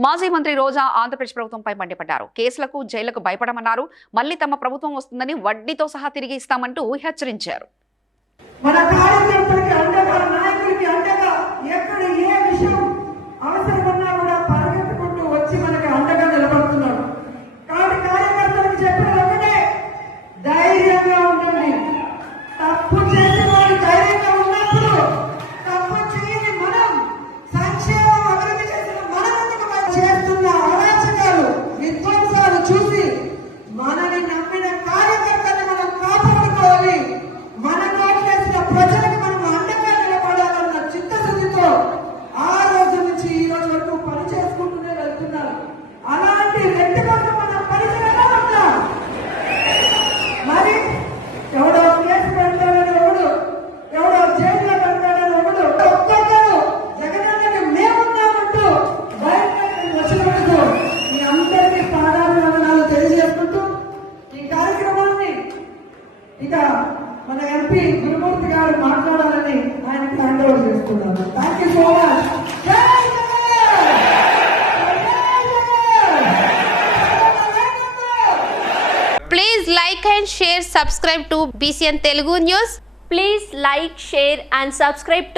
మాజీ మంత్రి రోజా ఆంధ్రప్రదేశ్ ప్రభుత్వంపై మండిపడ్డారు. కేసులకు జైళ్ళకు భయపడమన్నారు. మళ్ళీ తమ ప్రభుత్వం వస్తుందని వడ్డీతో సహా తిరిగి ఇస్తామంటూ హెచ్చరించారు. మనం చేస్తున్న అరాచకాలు విధ్వంసాలు చూసి ఇక మన ఎంపీ గురుమూర్తి గారు మాట్లాడాలని ఆయనకి హ్యాండ్ ఓవర్ చేస్తున్నాను thank you so much Jai Jagan! Jai Jagan! Please like and share, subscribe to BCN Telugu News. Please like, share and subscribe